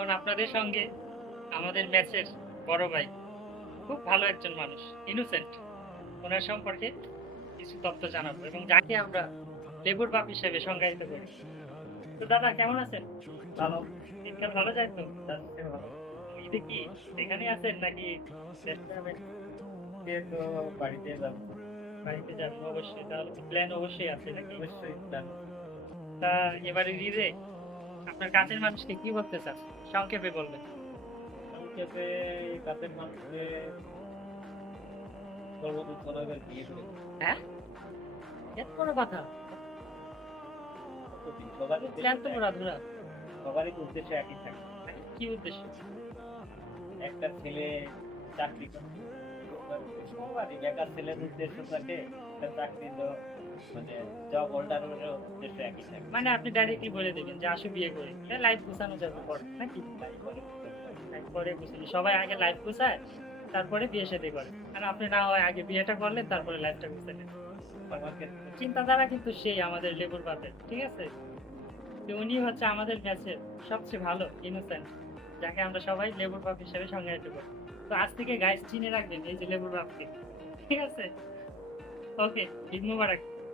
এখন আপনাদের সঙ্গে আমাদের ম্যাচের বড় ভাই, খুব ভালো একজন মানুষ, ইনোসেন্ট, ওনার সম্পর্কে কিছু তথ্য জানাবো এবং যাকে আমরা লেবুর বাপ হিসেবে সংজ্ঞায়িত করি। তো দাদা কেমন আছেন? ভালো। দিনকাল ভালো যায় তো? যাচ্ছে ভালো। ঈদে কি এখানে আছেন নাকি দেশে যাবেন? ঈদে তো বাড়িতে যাব। বাড়িতে যাবেন অবশ্যই, তাহলে তো প্ল্যান অবশ্যই আছে নাকি? অবশ্যই প্ল্যান। তা এবারে ঈদে আপনার কাছের মানুষকে কি বলতে চান, সংক্ষেপে বলবেন। সংক্ষেপে কাছের মানুষকে বলবো সবাই বিয়ে করে। হ্যাঁ, এত বড় কথা? সবারই প্ল্যান তো পুরাধুরা। সবারই উদ্দেশ্য একই থাকে। কি উদ্দেশ্য? একটা ছেলে চাকরি করে, সবারই বেকার ছেলের উদ্দেশ্য থাকে একটা চাকরি, তো মানে জব হোল্ডারেরও উদ্দেশ্য একই থাকে। মানে আপনি ডাইরেক্টলি বলে দেবেন যে আসো বিয়ে করি, লাইফ গুছানো যাবে পরে নাকি? লাইফ পরে গুছালি, সবাই আগে লাইফ গুছায় তারপরে বিয়ে শাদী করে, আর আপনি না হয় আগে বিয়েটা করলেন তারপরে লাইফটা গুছালেন। চিন্তাধারা কিন্তু সেই আমাদের লেবুর বাপের, ঠিক আছে? তো উনি হচ্ছে আমাদের ম্যাচের সবচেয়ে ভালো ইনোসেন্ট, যাকে আমরা সবাই লেবুর বাপ হিসেবে সংজ্ঞায়িত করি। তো আজ থেকে গাইস চিনে রাখবেন এই যে লেবুর বাপকে, ঠিক আছে? ওকে, ঈদ মুবারক।